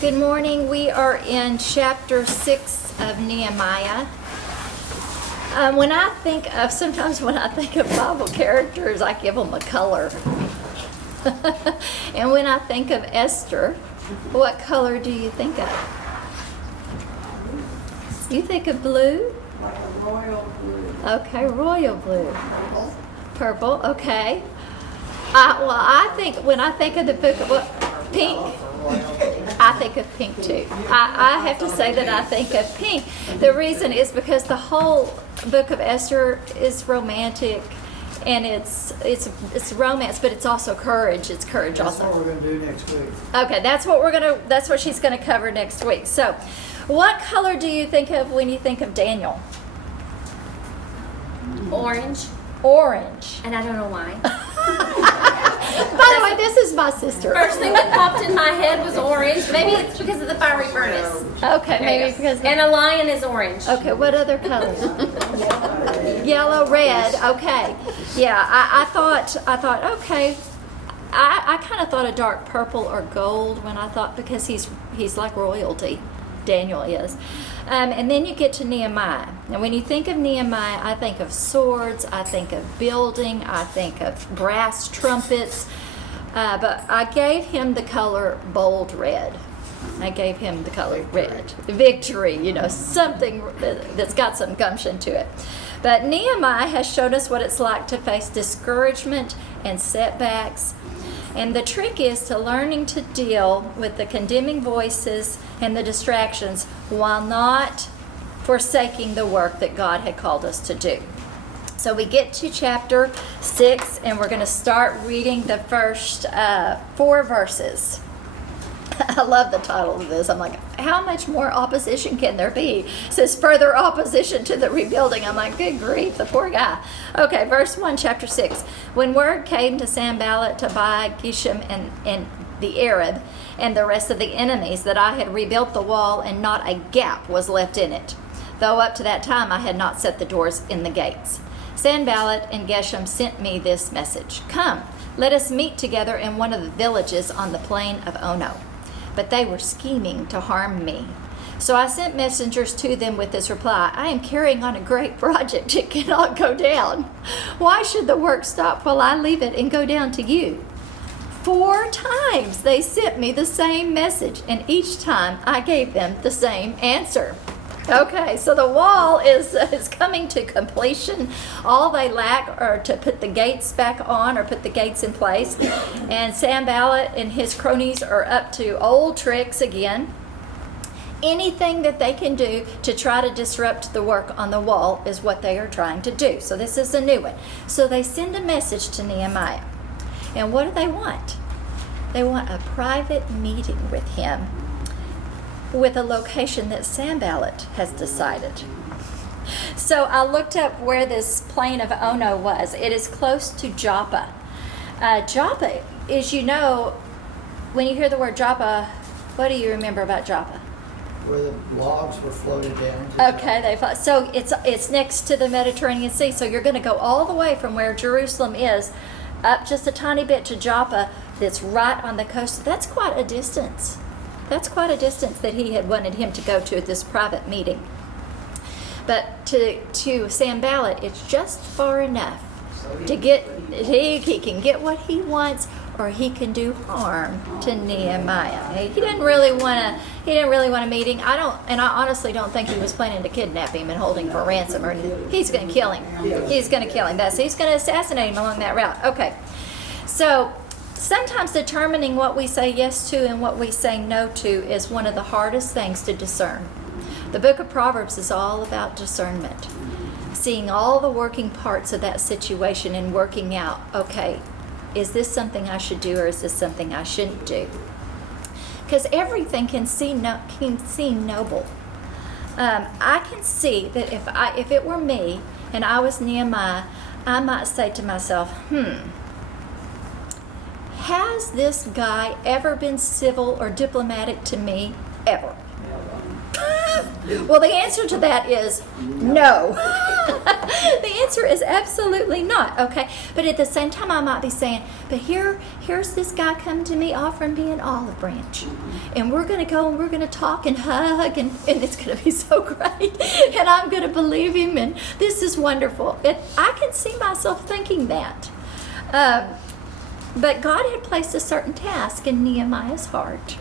Good morning. We are in chapter 6 of Nehemiah. Sometimes when I think of Bible characters, I give them a color. And when I think of Esther, what color do you think of? You think of blue? Like a royal blue. Okay, royal blue. Purple, okay. When I think of the book of pink, I think of pink too. I have to say that I think of pink. The reason is because the whole book of Esther is romantic, and it's romance, but it's also courage. It's courage also. That's what we're going to do next week. Okay, that's what she's going to cover next week. So, what color do you think of when you think of Daniel? Orange. Orange. And I don't know why. By the way, this is my sister. First thing that popped in my head was orange. Maybe it's because of the fiery furnace. Okay, maybe because. And a lion is orange. Okay, what other colors? Yellow, red. Okay, yeah. I thought. Okay. I kind of thought a dark purple or gold when I thought, because he's like royalty. Daniel is. And then you get to Nehemiah. And when you think of Nehemiah, I think of swords, I think of building, I think of brass trumpets. But I gave him the color bold red. I gave him the color red. Victory, something that's got some gumption to it. But Nehemiah has showed us what it's like to face discouragement and setbacks. And the trick is to learning to deal with the condemning voices and the distractions while not forsaking the work that God had called us to do. So we get to chapter 6, and we're going to start reading the first 4 verses. I love the title of this. I'm like, how much more opposition can there be? It says further opposition to the rebuilding. I'm like, good grief, the poor guy. Okay, verse 1, chapter 6. When word came to Sanballat, Tobiah, Geshem, and the Arab, and the rest of the enemies, that I had rebuilt the wall and not a gap was left in it, though up to that time I had not set the doors in the gates. Sanballat and Geshem sent me this message: Come, let us meet together in one of the villages on the plain of Ono. But they were scheming to harm me. So I sent messengers to them with this reply: I am carrying on a great project. It cannot go down. Why should the work stop while I leave it and go down to you? 4 times they sent me the same message, and each time I gave them the same answer. Okay, so the wall is coming to completion. All they lack are to put the gates back on, or put the gates in place. And Sanballat and his cronies are up to old tricks again. Anything that they can do to try to disrupt the work on the wall is what they are trying to do. So this is a new one. So they send a message to Nehemiah. And what do they want? They want a private meeting with him, with a location that Sanballat has decided. So I looked up where this plain of Ono was. It is close to Joppa. Joppa is, when you hear the word Joppa, what do you remember about Joppa? Where the logs were floated down. Okay, so it's next to the Mediterranean Sea. So you're going to go all the way from where Jerusalem is up just a tiny bit to Joppa. That's right on the coast. That's quite a distance. That's quite a distance that he had wanted him to go to at this private meeting. But to Sanballat, it's just far enough to get, he can get what he wants, or he can do harm to Nehemiah. He didn't really want a meeting. I honestly don't think he was planning to kidnap him and hold him for ransom, or anything. He's going to kill him. He's going to kill him. He's going to assassinate him along that route. Okay, so sometimes determining what we say yes to and what we say no to is one of the hardest things to discern. The book of Proverbs is all about discernment, seeing all the working parts of that situation and working out, okay, is this something I should do, or is this something I shouldn't do? Because everything can seem noble. I can see that if it were me and I was Nehemiah, I might say to myself, has this guy ever been civil or diplomatic to me? Ever? Well, the answer to that is no. The answer is absolutely not, okay? But at the same time, I might be saying, but here's this guy coming to me offering me an olive branch. And we're going to go and we're going to talk and hug, and it's going to be so great. And I'm going to believe him, and this is wonderful. I can see myself thinking that. But God had placed a certain task in Nehemiah's heart.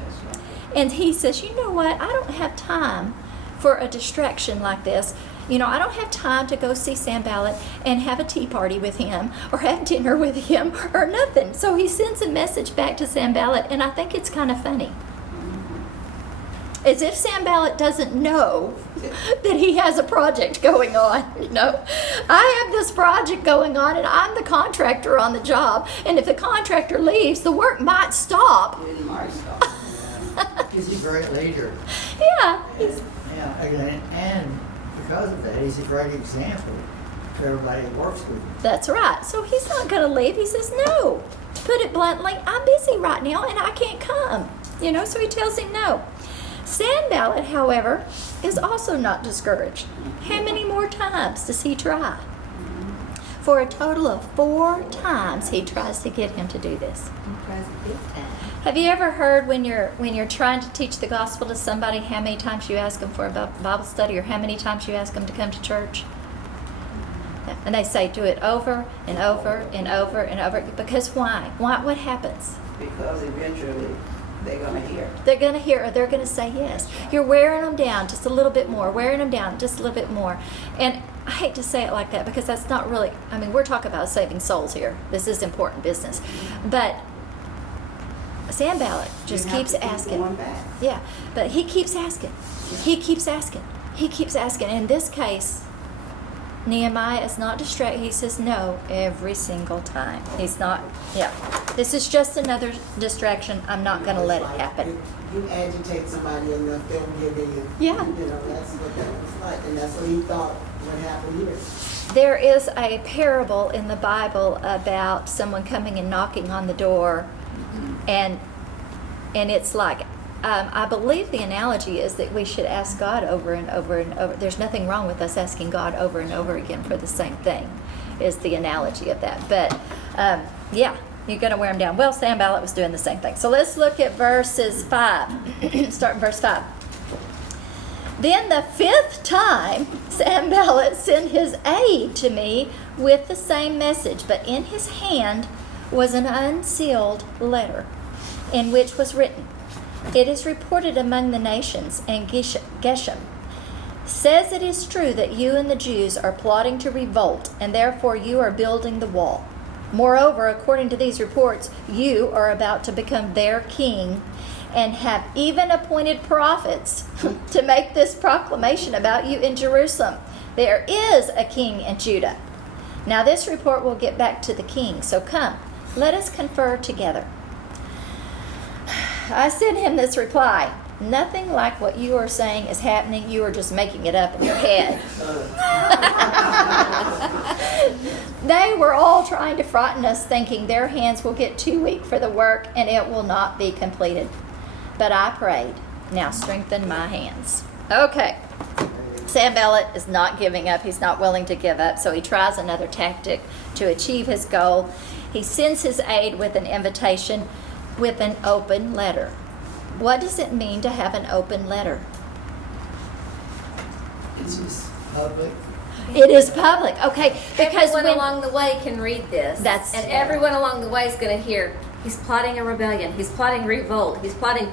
And he says, you know what? I don't have time for a distraction like this. You know, I don't have time to go see Sanballat and have a tea party with him or have dinner with him or nothing. So he sends a message back to Sanballat, and I think it's kind of funny. As if Sanballat doesn't know that he has a project going on, you know. I have this project going on, and I'm the contractor on the job. And if the contractor leaves, the work might stop. It might stop. He's a great leader. Yeah. Yeah, and because of that, he's a great example to everybody that works with him. That's right. So he's not going to leave. He says, no. To put it bluntly, I'm busy right now, and I can't come. You know, so he tells him no. Sanballat, however, is also not discouraged. How many more times does he try? For a total of 4 times he tries to get him to do this. Have you ever heard when you're trying to teach the gospel to somebody, how many times you ask them for a Bible study, or how many times you ask them to come to church? And they say, do it over and over and over and over. Because why? What happens? Because eventually they're going to hear. They're going to hear, or they're going to say yes. You're wearing them down just a little bit more, wearing them down just a little bit more. And I hate to say it like that, because that's not really, I mean, we're talking about saving souls here. This is important business. But Sanballat just keeps asking. Going back. Yeah, but he keeps asking. He keeps asking. He keeps asking. In this case, Nehemiah is not distracted. He says no every single time. He's not, yeah. This is just another distraction. I'm not going to let it happen. You agitate somebody enough, they'll give in. Yeah. You know, that's what that was like. And that's what he thought would happen here. There is a parable in the Bible about someone coming and knocking on the door, and it's like, I believe the analogy is that we should ask God over and over and over. There's nothing wrong with us asking God over and over again for the same thing, is the analogy of that. But yeah, you're going to wear them down. Well, Sanballat was doing the same thing. So let's look at verses 5. Start in verse 5. Then the 5th time, Sanballat sent his aide to me with the same message, but in his hand was an unsealed letter, in which was written, "It is reported among the nations, and Geshem says it is true that you and the Jews are plotting to revolt, and therefore you are building the wall. Moreover, according to these reports, you are about to become their king, and have even appointed prophets to make this proclamation about you in Jerusalem. There is a king in Judah. Now this report will get back to the king, so come, let us confer together." I sent him this reply: "Nothing like what you are saying is happening. You are just making it up in your head." They were all trying to frighten us, thinking their hands will get too weak for the work and it will not be completed. But I prayed, "Now strengthen my hands." Okay. Sanballat is not giving up. He's not willing to give up, so he tries another tactic to achieve his goal. He sends his aide with an invitation with an open letter. What does it mean to have an open letter? It's just public. It is public, okay, because everyone when, along the way can read this. That's- and everyone along the way is going to hear, he's plotting a rebellion, he's plotting revolt, he's plotting,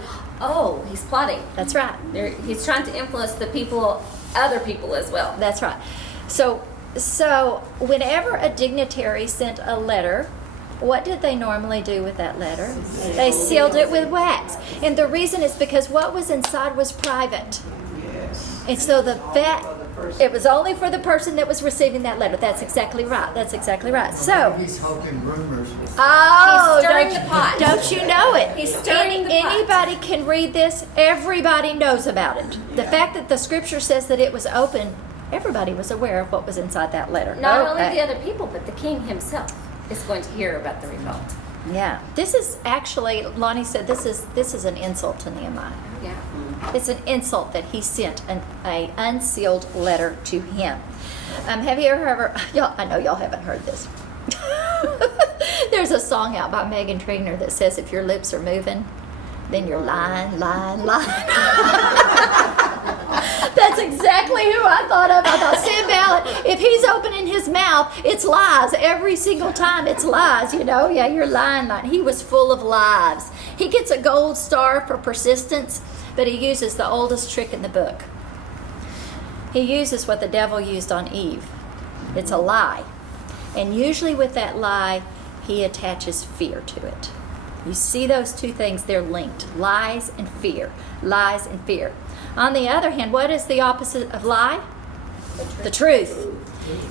he's plotting. that's right. He's trying to influence the people, other people as well. That's right. So whenever a dignitary sent a letter, what did they normally do with that letter? They sealed it with wax. And the reason is because what was inside was private. Yes. And so it was only for the person that was receiving that letter. That's exactly right. That's exactly right. So, He's hoping rumors will. oh, He's stirring don't, the pot. don't you know it? He's stirring the pot. Anybody can read this. Everybody knows about it. The fact that the scripture says that it was open, everybody was aware of what was inside that letter. Not only Okay. the other people, but the king himself is going to hear about the revolt. Yeah, this is actually, Lonnie said, this is an insult to Nehemiah. Yeah. It's an insult that he sent a unsealed letter to him. Have you ever, y'all, I know y'all haven't heard this. There's a song out by Megan Trainor that says, if your lips are moving, then you're lying, lying, lying. That's exactly who I thought of. I thought, Sanballat, if he's opening his mouth, it's lies. Every single time it's lies, you know. Yeah, you're lying, lying. He was full of lies. He gets a gold star for persistence, but he uses the oldest trick in the book. He uses what the devil used on Eve. It's a lie. And usually with that lie, he attaches fear to it. You see those two things, they're linked. Lies and fear. Lies and fear. On the other hand, what is the opposite of lie? The truth.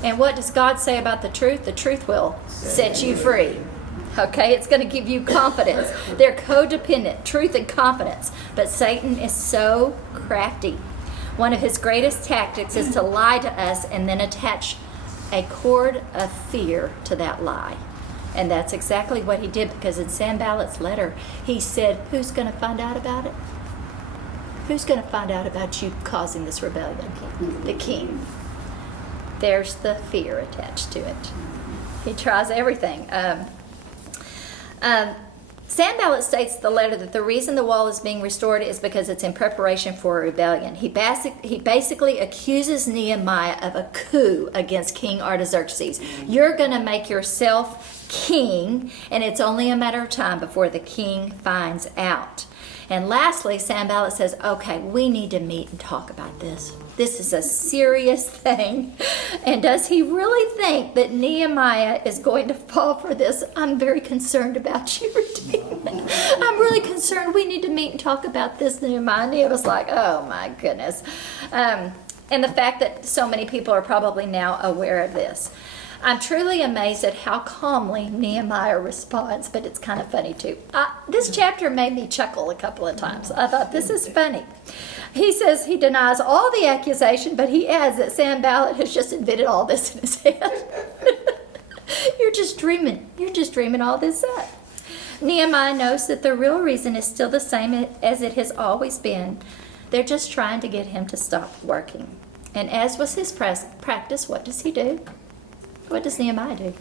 And what does God say about the truth? The truth will set you free. Okay, it's going to give you confidence. They're codependent, truth and confidence. But Satan is so crafty. One of his greatest tactics is to lie to us and then attach a cord of fear to that lie. And that's exactly what he did, because in Sanballat's letter, he said, who's going to find out about it? Who's going to find out about you causing this rebellion? The king. There's the fear attached to it. He tries everything. Sanballat states in the letter that the reason the wall is being restored is because it's in preparation for a rebellion. He basically accuses Nehemiah of a coup against King Artaxerxes. You're going to make yourself king, and it's only a matter of time before the king finds out. And lastly, Sanballat says, okay, we need to meet and talk about this. This is a serious thing. And does he really think that Nehemiah is going to fall for this? I'm very concerned about you, Redeemer. I'm really concerned. We need to meet and talk about this, Nehemiah. And he was like, oh my goodness. And the fact that so many people are probably now aware of this. I'm truly amazed at how calmly Nehemiah responds, but it's kind of funny too. This chapter made me chuckle a couple of times. I thought, this is funny. He says he denies all the accusation, but he adds that Sanballat has just invented all this in his head. You're just dreaming. You're just dreaming all this up. Nehemiah knows that the real reason is still the same as it has always been. They're just trying to get him to stop working. And as was his practice, what does he do? What does Nehemiah do?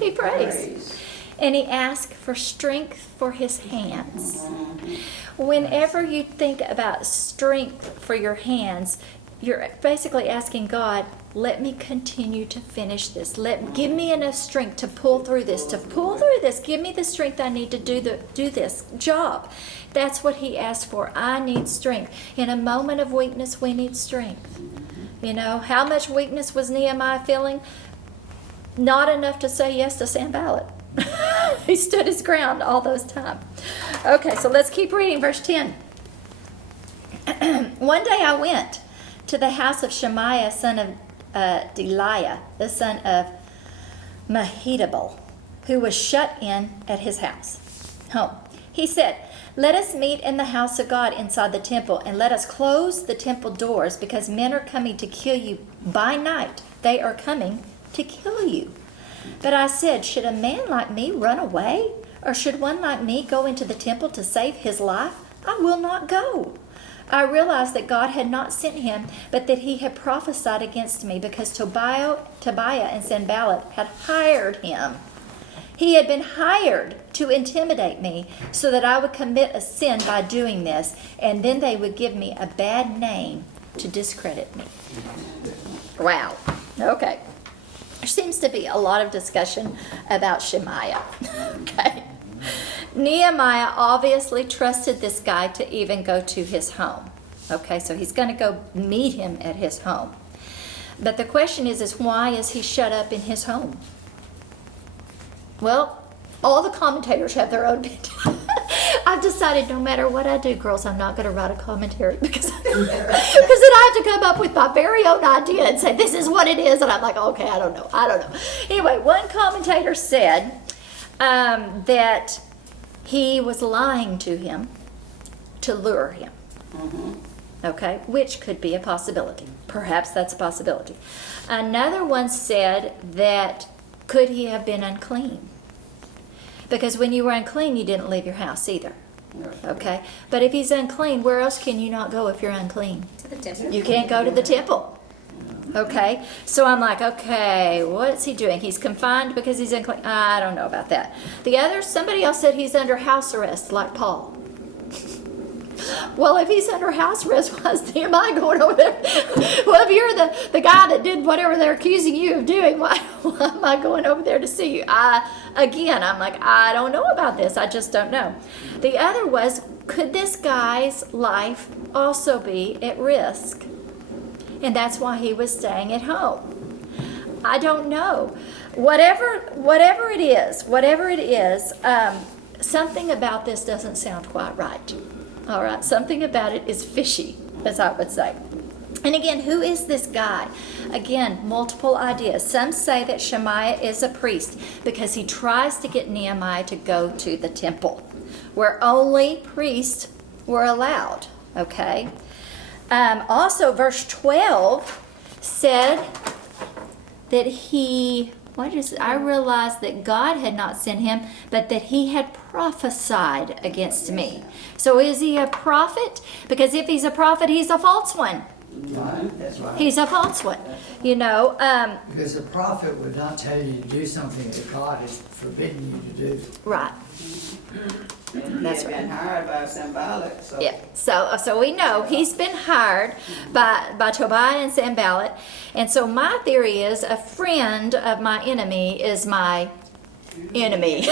He prays. And he asks for strength for his hands. Whenever you think about strength for your hands, you're basically asking God, let me continue to finish this. Give me enough strength to pull through this, Give me the strength I need to do this job. That's what he asked for. I need strength. In a moment of weakness, we need strength. You know, how much weakness was Nehemiah feeling? Not enough to say yes to Sanballat. He stood his ground all those times. Okay, so let's keep reading verse 10. One day I went to the house of Shemaiah, son of Deliah, the son of Mehetabel, who was shut in at his house. Home. He said, let us meet in the house of God inside the temple, and let us close the temple doors, because men are coming to kill you by night. They are coming to kill you. But I said, should a man like me run away? Or should one like me go into the temple to save his life? I will not go. I realized that God had not sent him, but that he had prophesied against me, because Tobiah and Sanballat had hired him. He had been hired to intimidate me so that I would commit a sin by doing this, and then they would give me a bad name to discredit me. Wow. Okay. There seems to be a lot of discussion about Shemaiah. Okay. Nehemiah obviously trusted this guy to even go to his home. Okay, so he's going to go meet him at his home. But the question is why is he shut up in his home? Well, all the commentators have their own opinion. I've decided no matter what I do, girls, I'm not going to write a commentary because then I have to come up with my very own idea and say, this is what it is. And I'm like, okay, I don't know. Anyway, one commentator said that he was lying to him to lure him. Okay, which could be a possibility. Perhaps that's a possibility. Another one said that could he have been unclean? Because when you were unclean, you didn't leave your house either. Okay? But if he's unclean, where else can you not go if you're unclean? To the temple. You can't go to the temple. Okay? So I'm like, okay, what's he doing? He's confined because he's unclean. I don't know about that. The other, somebody else said he's under house arrest, like Paul. Well, if he's under house arrest, why is Nehemiah going over there? Well, if you're the guy that did whatever they're accusing you of doing, why am I going over there to see you? I'm like, I don't know about this. I just don't know. The other was, could this guy's life also be at risk? And that's why he was staying at home. I don't know. Whatever it is, something about this doesn't sound quite right. All right, something about it is fishy, as I would say. And again, who is this guy? Again, multiple ideas. Some say that Shemaiah is a priest because he tries to get Nehemiah to go to the temple, where only priests were allowed. Okay. Also, verse 12 said that I realized that God had not sent him, but that he had prophesied against me. So is he a prophet? Because if he's a prophet, he's a false one. Right. That's right. He's a false one. Because a prophet would not tell you to do something that God has forbidden you to do. Right. And he That's had right. been hired by Sanballat, so. Yeah, so we know he's been hired by Tobiah and Sanballat, and so my theory is a friend of my enemy is my enemy.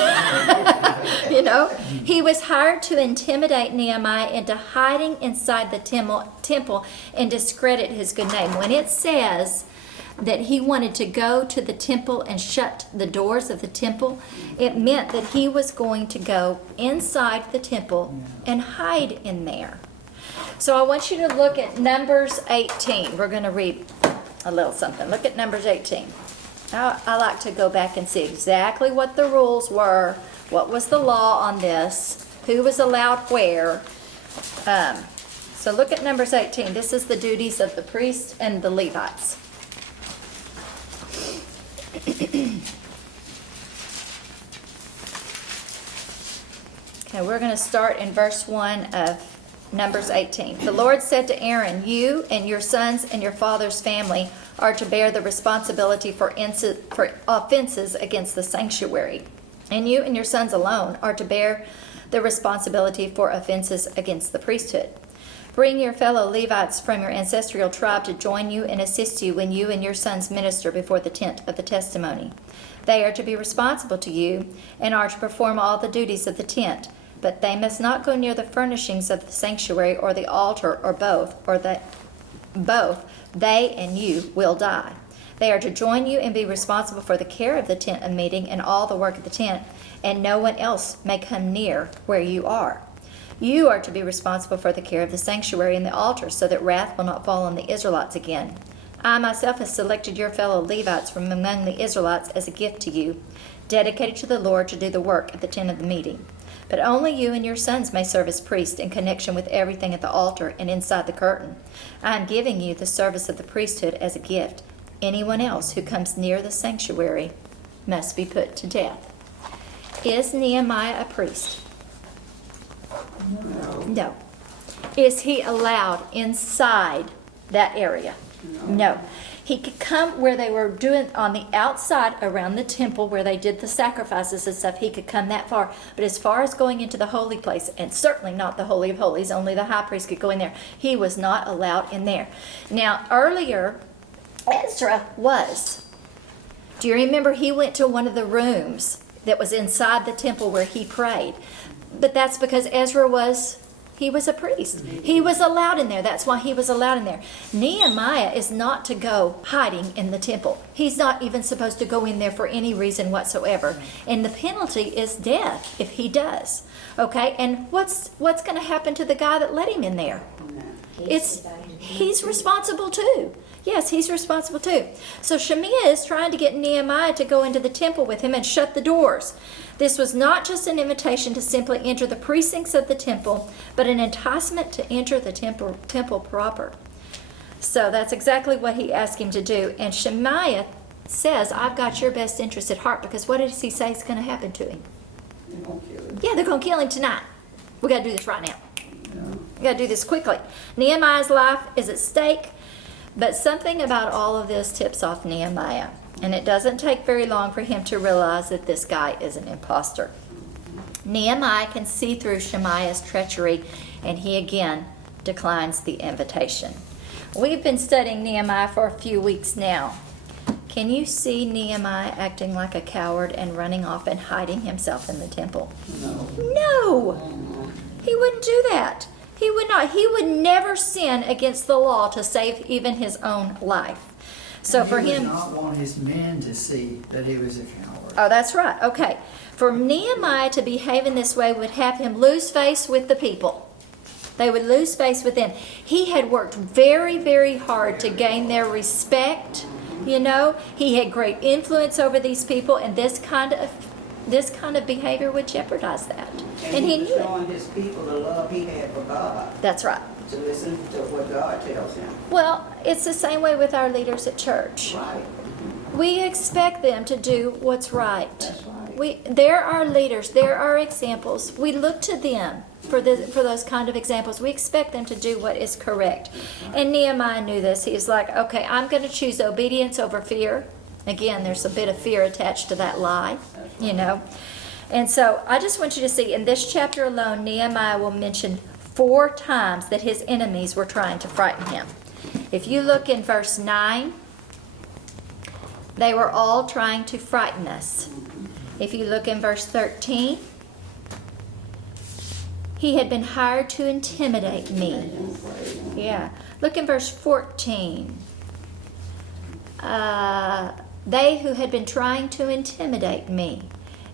He was hired to intimidate Nehemiah into hiding inside the temple and discredit his good name. When it says that he wanted to go to the temple and shut the doors of the temple, it meant that he was going to go inside the temple and hide in there. So I want you to look at Numbers 18. We're going to read a little something. Look at Numbers 18. I like to go back and see exactly what the rules were, what was the law on this, who was allowed where. So look at Numbers 18. This is the duties of the priests and the Levites. Okay, we're going to start in verse 1 of Numbers 18. The Lord said to Aaron, "You and your sons and your father's family are to bear the responsibility for offenses against the sanctuary. And you and your sons alone are to bear the responsibility for offenses against the priesthood. Bring your fellow Levites from your ancestral tribe to join you and assist you when you and your sons minister before the tent of the testimony. They are to be responsible to you and are to perform all the duties of the tent, but they must not go near the furnishings of the sanctuary or the altar or both, they and you will die. They are to join you and be responsible for the care of the tent of meeting and all the work of the tent, and no one else may come near where you are. You are to be responsible for the care of the sanctuary and the altar, so that wrath will not fall on the Israelites again. I myself have selected your fellow Levites from among the Israelites as a gift to you, dedicated to the Lord to do the work at the tent of the meeting. But only you and your sons may serve as priests in connection with everything at the altar and inside the curtain. I am giving you the service of the priesthood as a gift. Anyone else who comes near the sanctuary must be put to death." Is Nehemiah a priest? No. Is he allowed inside that area? No. He could come where they were doing on the outside around the temple where they did the sacrifices and stuff. He could come that far. But as far as going into the holy place, and certainly not the Holy of Holies, only the high priest could go in there. He was not allowed in there. Now, earlier, Ezra was. Do you remember he went to one of the rooms that was inside the temple where he prayed? But that's because Ezra was a priest. He was allowed in there. That's why he was allowed in there. Nehemiah is not to go hiding in the temple. He's not even supposed to go in there for any reason whatsoever. And the penalty is death if he does. Okay? And what's going to happen to the guy that let him in there? He's responsible too. Yes, he's responsible too. So Shemaiah is trying to get Nehemiah to go into the temple with him and shut the doors. This was not just an invitation to simply enter the precincts of the temple, but an enticement to enter the temple proper. So that's exactly what he asked him to do. And Shemaiah says, "I've got your best interest at heart," because what does he say is going to happen to him? They won't kill him. Yeah, they're going to kill him tonight. We got to do this right now. We got to do this quickly. Nehemiah's life is at stake, but something about all of this tips off Nehemiah. And it doesn't take very long for him to realize that this guy is an imposter. Nehemiah can see through Shemaiah's treachery, and he again declines the invitation. We've been studying Nehemiah for a few weeks now. Can you see Nehemiah acting like a coward and running off and hiding himself in the temple? No! He wouldn't do that. He would not. He would never sin against the law to save even his own life. So for him, he would not want his men to see that he was a coward. oh, that's right. Okay. For Nehemiah to behave in this way would have him lose face with the people. They would lose face with him. He had worked very, very hard to gain their respect. You know, he had great influence over these people, and this kind of behavior would jeopardize that. And he was knew it. showing his people the love he had for God, That's right. to listen to what God tells him. Well, it's the same way with our leaders at church. Right. We expect them to do what's right. That's right. They're our leaders. They're our examples. We look to them for those kind of examples. We expect them to do what is correct. And Nehemiah knew this. He was like, okay, I'm going to choose obedience over fear. Again, there's a bit of fear attached to that lie, you know. And so I just want you to see, in this chapter alone, Nehemiah will mention 4 times that his enemies were trying to frighten him. If you look in verse 9, they were all trying to frighten us. If you look in verse 13, he had been hired to intimidate me. Yeah. Look in verse 14. They who had been trying to intimidate me.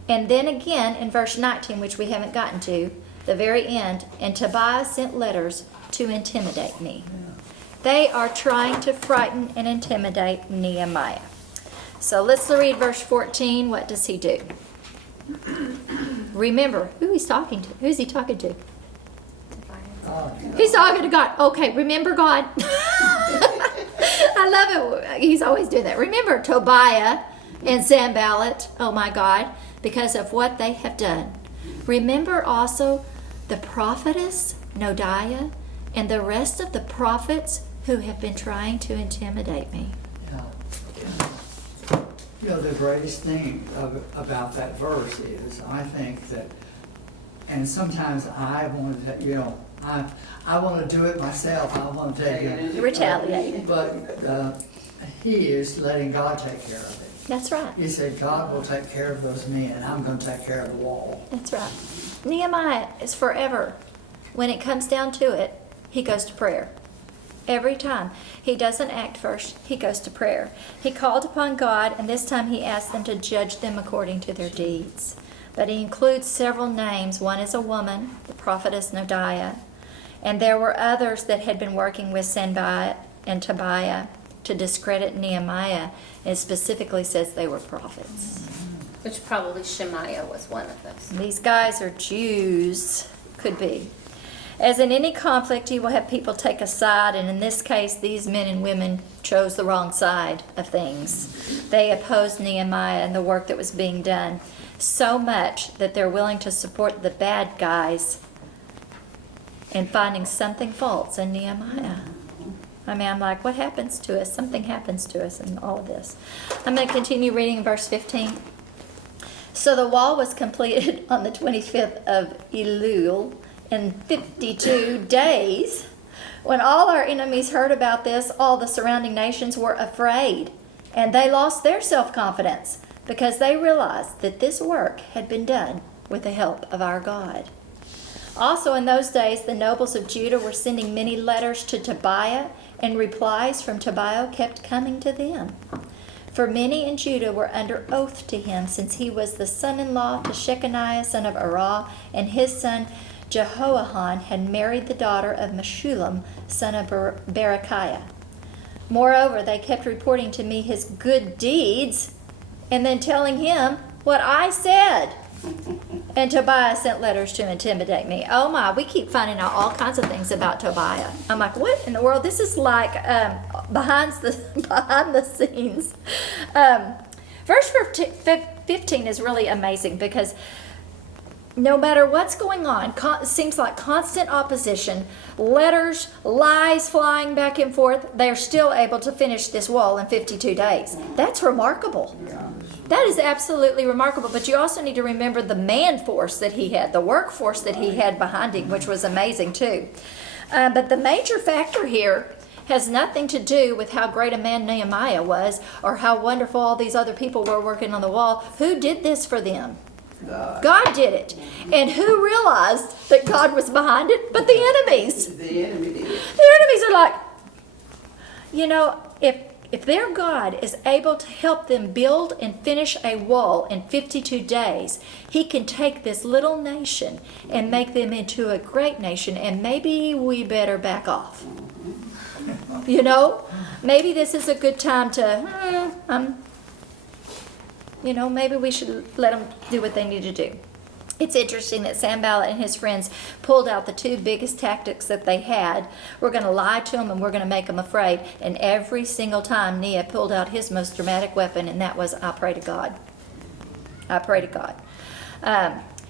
And then again in verse 19, which we haven't gotten to, the very end, and Tobiah sent letters to intimidate me. They are trying to frighten and intimidate Nehemiah. So let's read verse 14. What does he do? Remember who he's talking to. Who's he talking to? He's talking to God. Okay, remember God. I love it. He's always doing that. Remember Tobiah and Sanballat. Oh my God, because of what they have done. Remember also the prophetess Nodiah and the rest of the prophets who have been trying to intimidate me. You know, the greatest thing about that verse is, I think that, and sometimes I want to, you know, I want to do it myself. I want to take it. Retaliate. But he is letting God take care of it. That's right. He said, God will take care of those men. I'm going to take care of the wall. That's right. Nehemiah is forever. When it comes down to it, he goes to prayer. Every time. He doesn't act first. He goes to prayer. He called upon God, and this time he asked them to judge them according to their deeds. But he includes several names. One is a woman, the prophetess Nodiah. And there were others that had been working with Sanballat and Tobiah to discredit Nehemiah. It specifically says they were prophets. Which probably Shemaiah was one of those. These guys are Jews. Could be. As in any conflict, you will have people take a side, and in this case, these men and women chose the wrong side of things. They opposed Nehemiah and the work that was being done so much that they're willing to support the bad guys and finding something false in Nehemiah. I mean, I'm like, what happens to us? Something happens to us in all of this. I'm going to continue reading in verse 15. So the wall was completed on the 25th of Elul in 52 days. When all our enemies heard about this, all the surrounding nations were afraid, and they lost their self-confidence because they realized that this work had been done with the help of our God. Also in those days, the nobles of Judah were sending many letters to Tobiah, and replies from Tobiah kept coming to them. For many in Judah were under oath to him, since he was the son-in-law to Shechaniah, son of Arah, and his son Jehoahan had married the daughter of Meshullam, son of Berechiah. Moreover, they kept reporting to me his good deeds, and then telling him what I said. And Tobiah sent letters to intimidate me. Oh my, we keep finding out all kinds of things about Tobiah. I'm like, what in the world? This is like behind the scenes. Verse 15 is really amazing because no matter what's going on, seems like constant opposition, letters, lies flying back and forth, they're still able to finish this wall in 52 days. That's remarkable. That is absolutely remarkable. But you also need to remember the man force that he had, the workforce that he had behind him, which was amazing too. But the major factor here has nothing to do with how great a man Nehemiah was or how wonderful all these other people were working on the wall. Who did this for them? God did it. And who realized that God was behind it but the enemies? The enemy did. The enemies are like, you know, if their God is able to help them build and finish a wall in 52 days, he can take this little nation and make them into a great nation, and maybe we better back off. You know, maybe this is a good time to, you know, maybe we should let them do what they need to do. It's interesting that Sanballat and his friends pulled out the two biggest tactics that they had. We're going to lie to them and we're going to make them afraid. And every single time Nehemiah pulled out his most dramatic weapon, and that was, I pray to God. I pray to God.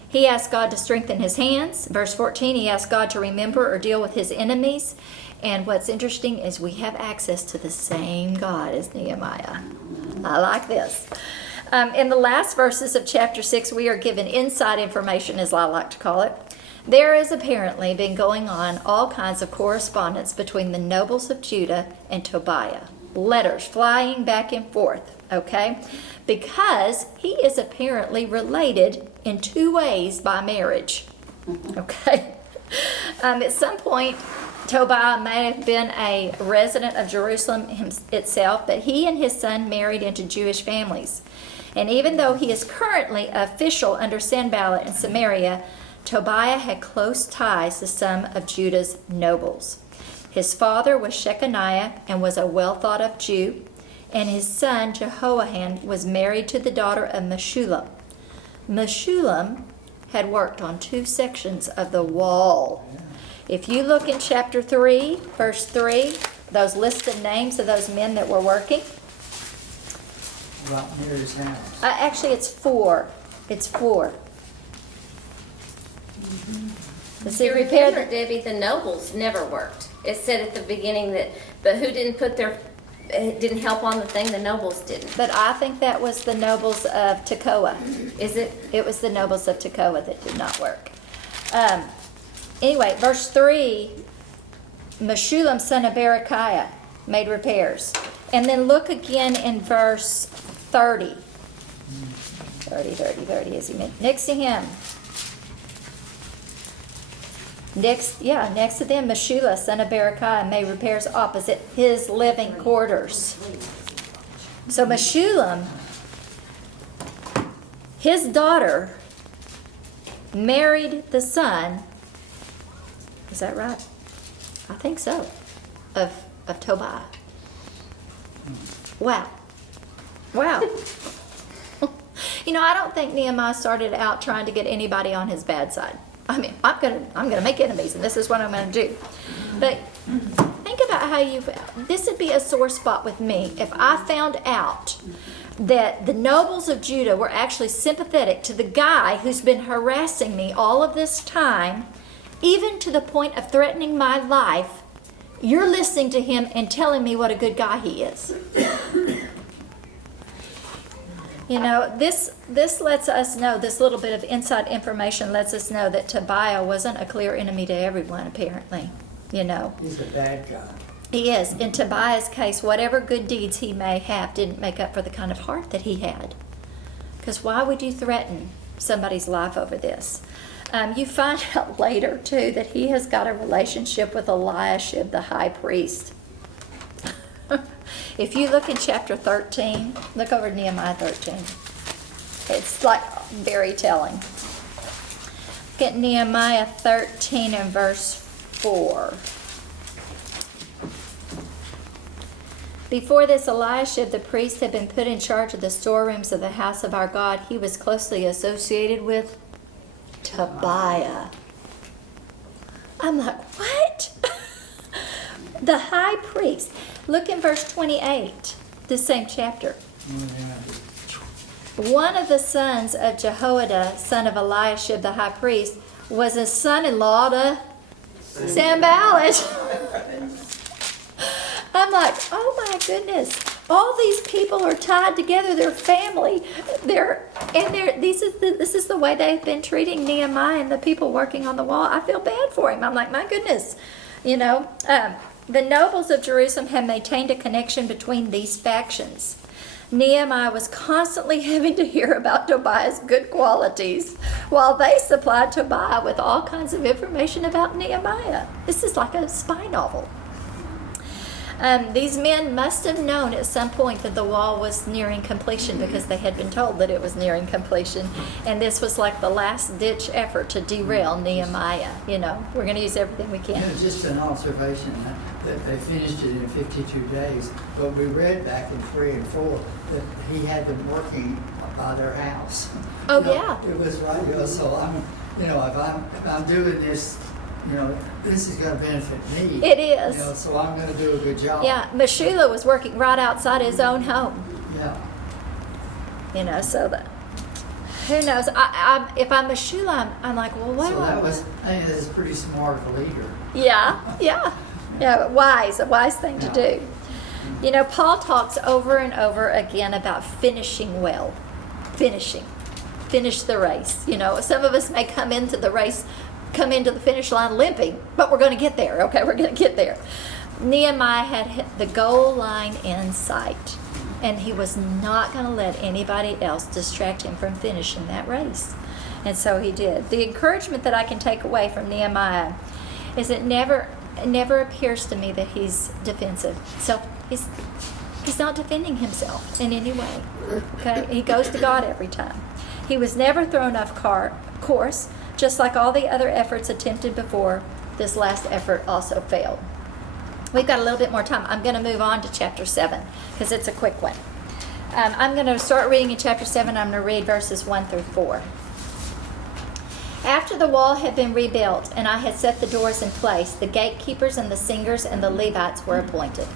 He asked God to strengthen his hands. Verse 14, he asked God to remember or deal with his enemies. And what's interesting is we have access to the same God as Nehemiah. I like this. In the last verses of chapter 6, we are given inside information, as I like to call it. There has apparently been going on all kinds of correspondence between the nobles of Judah and Tobiah. Letters flying back and forth, okay? Because he is apparently related in two ways by marriage, okay? At some point, Tobiah may have been a resident of Jerusalem itself, but he and his son married into Jewish families. And even though he is currently official under Sanballat in Samaria, Tobiah had close ties to some of Judah's nobles. His father was Shechaniah and was a well-thought-of Jew, and his son Jehoiahan was married to the daughter of Meshullam. Meshullam had worked on two sections of the wall. If you look in chapter 3, verse 3, those listed names of those men that were working, Right near his house. actually, it's 4. It's 4. Let's see, You repair remember, Debbie, the nobles never worked. It said at the beginning that, but who didn't help on the thing? The nobles didn't. But I think that was the nobles of Tekoa. Is it? It was the nobles of Tekoa that did not work. Anyway, verse 3, Meshullam, son of Berechiah, made repairs. And then look again in verse 30. 30, is he next to him? Next to them, Meshullam, son of Berechiah, made repairs opposite his living quarters. So Meshullam, his daughter, married the son, is that right? I think so, of Tobiah. Wow. You know, I don't think Nehemiah started out trying to get anybody on his bad side. I mean, I'm gonna make enemies, and this is what I'm gonna do. But think about how this would be a sore spot with me if I found out that the nobles of Judah were actually sympathetic to the guy who's been harassing me all of this time, even to the point of threatening my life. You're listening to him and telling me what a good guy he is. You know, this lets us know, this little bit of inside information lets us know that Tobiah wasn't a clear enemy to everyone, apparently. You know. He's a bad guy. He is. In Tobiah's case, whatever good deeds he may have didn't make up for the kind of heart that he had. Because why would you threaten somebody's life over this? You find out later, too, that he has got a relationship with Eliashib, the high priest. If you look in chapter 13, look over Nehemiah 13. It's like very telling. Look at Nehemiah 13 and verse 4. Before this, Eliashib the priest had been put in charge of the storerooms of the house of our God. He was closely associated with Tobiah. I'm like, what? The high priest. Look in verse 28, the same chapter. one of the sons of Jehoiada, son of Eliashib the high priest, was a son-in-law to Sanballat. I'm like, oh my goodness. All these people are tied together. They're family. This is the way they've been treating Nehemiah and the people working on the wall. I feel bad for him. I'm like, my goodness. The nobles of Jerusalem had maintained a connection between these factions. Nehemiah was constantly having to hear about Tobiah's good qualities while they supplied Tobiah with all kinds of information about Nehemiah. This is like a spy novel. These men must have known at some point that the wall was nearing completion because they had been told that it was nearing completion. And this was like the last-ditch effort to derail Nehemiah. We're going to use everything we can. Just an observation that they finished it in 52 days, but we read back in 3 and 4 that he had them working by their house. Oh, yeah. It was right. So if I'm doing this, this is going to benefit me. It is. So I'm going to do a good job. Yeah, Meshulah was working right outside his own home. Yeah. So that, who knows? If I'm Meshulah, I'm like, well, wait. I think that's pretty smart of a leader. Yeah, a wise thing to do. Paul talks over and over again about finishing well. Finish the race. Some of us may come into the finish line limping, but we're going to get there. Okay, we're going to get there. Nehemiah had hit the goal line in sight, and he was not going to let anybody else distract him from finishing that race. And so he did. The encouragement that I can take away from Nehemiah is it never appears to me that he's defensive. So he's not defending himself in any way. Okay, he goes to God every time. He was never thrown off course. Just like all the other efforts attempted before, this last effort also failed. We've got a little bit more time. I'm going to move on to chapter 7 because it's a quick one. I'm going to start reading in chapter 7. I'm going to read verses 1 through 4. After the wall had been rebuilt and I had set the doors in place, the gatekeepers and the singers and the Levites were appointed.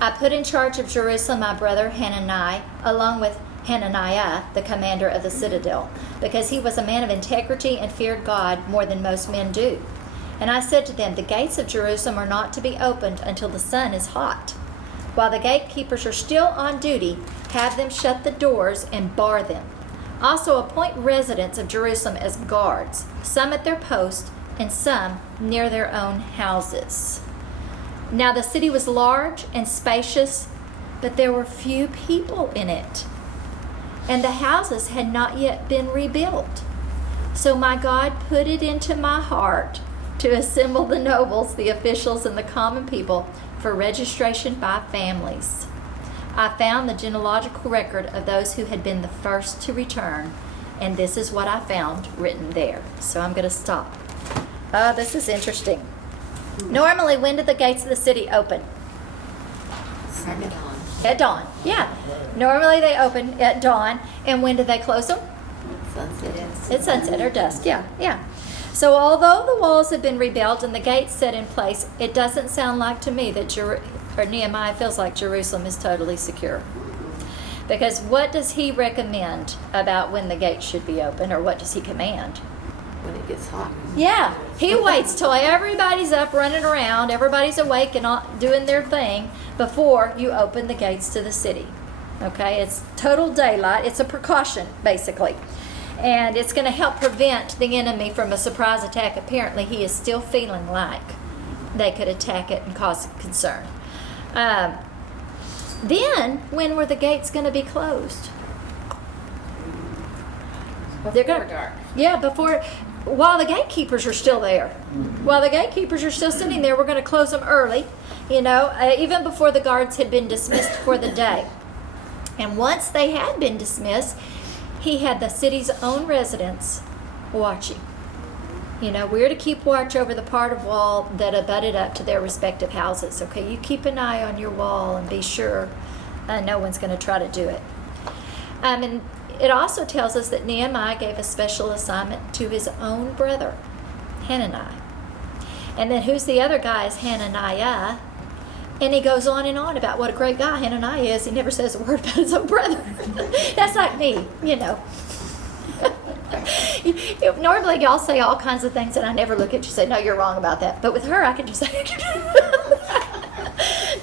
I put in charge of Jerusalem my brother Hananiah, along with Hananiah, the commander of the citadel, because he was a man of integrity and feared God more than most men do. And I said to them, the gates of Jerusalem are not to be opened until the sun is hot. While the gatekeepers are still on duty, have them shut the doors and bar them. Also appoint residents of Jerusalem as guards, some at their post and some near their own houses. Now the city was large and spacious, but there were few people in it, and the houses had not yet been rebuilt. So my God put it into my heart to assemble the nobles, the officials, and the common people for registration by families. I found the genealogical record of those who had been the first to return, and this is what I found written there. So I'm going to stop. This is interesting. Normally, when did the gates of the city open? At dawn, yeah. Normally they open at dawn, and when do they close them? Sunset. At sunset or dusk, yeah. So although the walls have been rebuilt and the gates set in place, it doesn't sound like to me that Nehemiah feels like Jerusalem is totally secure. Because what does he recommend about when the gates should be open, or what does he command? When it gets hot. Yeah, he waits till everybody's up running around, everybody's awake and doing their thing before you open the gates to the city. Okay, it's total daylight. It's a precaution, basically. And it's going to help prevent the enemy from a surprise attack. Apparently, he is still feeling like they could attack it and cause concern. Then, when were the gates going to be closed? Before dark. Yeah, while the gatekeepers are still there. While the gatekeepers are still sitting there, we're going to close them early, even before the guards had been dismissed for the day. And once they had been dismissed, he had the city's own residents watching. We're to keep watch over the part of wall that abutted up to their respective houses. Okay, you keep an eye on your wall and be sure no one's going to try to do it. And it also tells us that Nehemiah gave a special assignment to his own brother, Hananiah. And then who's the other guy is Hananiah. And he goes on and on about what a great guy Hananiah is. He never says a word about his own brother. That's like me, you know. Normally y'all say all kinds of things and I never look at you and say, no, you're wrong about that. But with her, I can just say,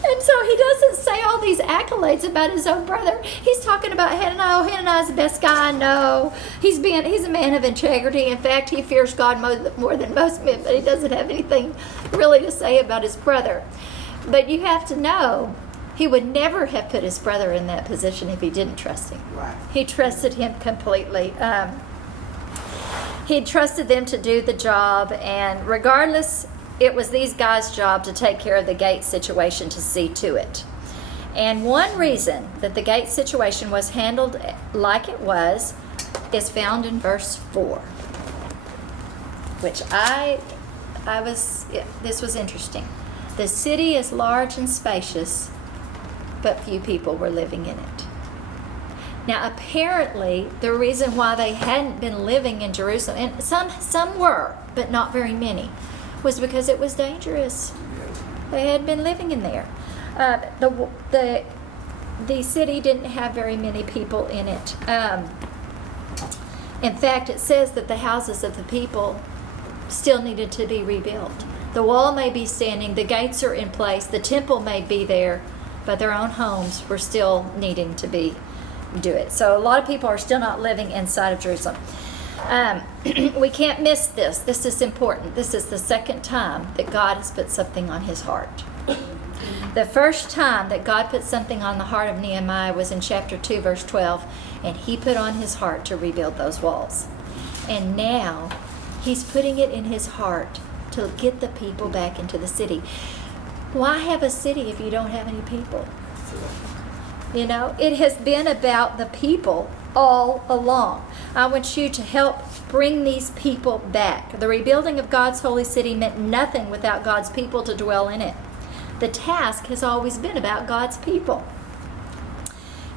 and so he doesn't say all these accolades about his own brother. He's talking about Hananiah. Oh, Hananiah's the best guy I know. He's a man of integrity. In fact, he fears God more than most men, but he doesn't have anything really to say about his brother. But you have to know, he would never have put his brother in that position if he didn't trust him. Right. He trusted him completely. He trusted them to do the job, and regardless, it was these guys' job to take care of the gate situation, to see to it. And one reason that the gate situation was handled like it was is found in verse 4, which this was interesting. The city is large and spacious, but few people were living in it. Now, apparently, the reason why they hadn't been living in Jerusalem, and some were, but not very many, was because it was dangerous. They had been living in there. The city didn't have very many people in it. In fact, it says that the houses of the people still needed to be rebuilt. The wall may be standing, the gates are in place, the temple may be there, but their own homes were still needing to do it. So a lot of people are still not living inside of Jerusalem. We can't miss this. This is important. This is the second time that God has put something on his heart. The first time that God put something on the heart of Nehemiah was in chapter 2, verse 12, and he put on his heart to rebuild those walls. And now he's putting it in his heart to get the people back into the city. Why have a city if you don't have any people? You know, it has been about the people all along. I want you to help bring these people back. The rebuilding of God's holy city meant nothing without God's people to dwell in it. The task has always been about God's people.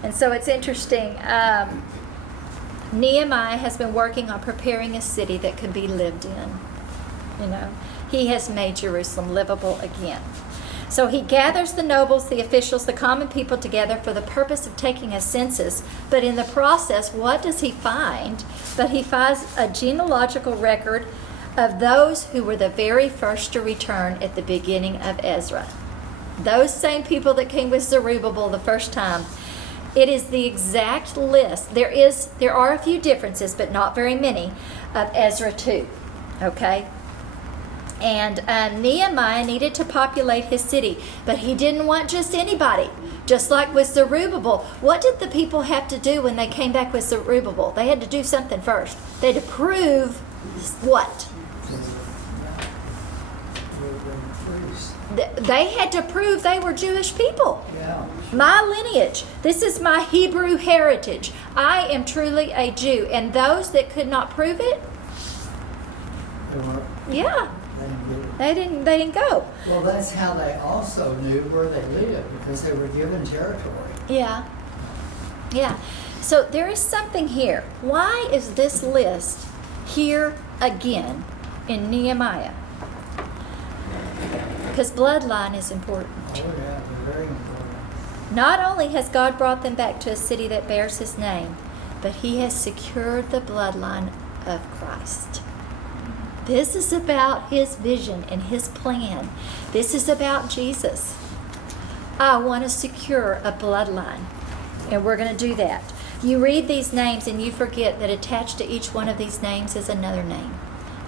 And so it's interesting. Nehemiah has been working on preparing a city that could be lived in. You know, he has made Jerusalem livable again. So he gathers the nobles, the officials, the common people together for the purpose of taking a census. But in the process, what does he find? But he finds a genealogical record of those who were the very first to return at the beginning of Ezra. Those same people that came with Zerubbabel the first time. It is the exact list. There are a few differences, but not very many, of Ezra 2. Okay? And Nehemiah needed to populate his city, but he didn't want just anybody. Just like with Zerubbabel, what did the people have to do when they came back with Zerubbabel? They had to do something first. They had to prove what? They had to prove they were Jewish people. Yeah. My lineage. This is my Hebrew heritage. I am truly a Jew. And those that could not prove it, They weren't, yeah, they didn't get it. they didn't go. Well, that's how they also knew where they lived, because they were given territory. Yeah. Yeah. So there is something here. Why is this list here again in Nehemiah? Because bloodline is important. Oh yeah, they're very important. Not only has God brought them back to a city that bears his name, but he has secured the bloodline of Christ. This is about his vision and his plan. This is about Jesus. I want to secure a bloodline, and we're going to do that. You read these names and you forget that attached to each one of these names is another name,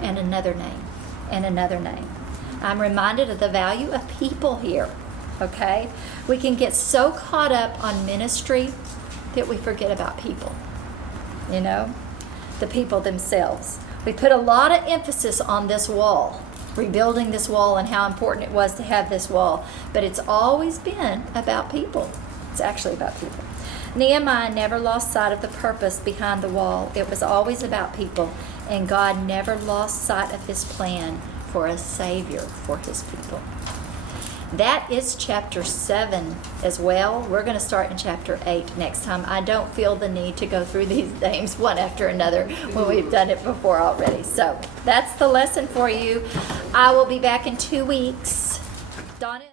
and another name, and another name. I'm reminded of the value of people here, okay? We can get so caught up on ministry that we forget about people, you know, the people themselves. We put a lot of emphasis on this wall, rebuilding this wall and how important it was to have this wall, but it's always been about people. It's actually about people. Nehemiah never lost sight of the purpose behind the wall. It was always about people, and God never lost sight of his plan for a Savior for his people. That is chapter 7 as well. We're going to start in chapter 8 next time. I don't feel the need to go through these names one after another when we've done it before already. So that's the lesson for you. I will be back in 2 weeks. Donna?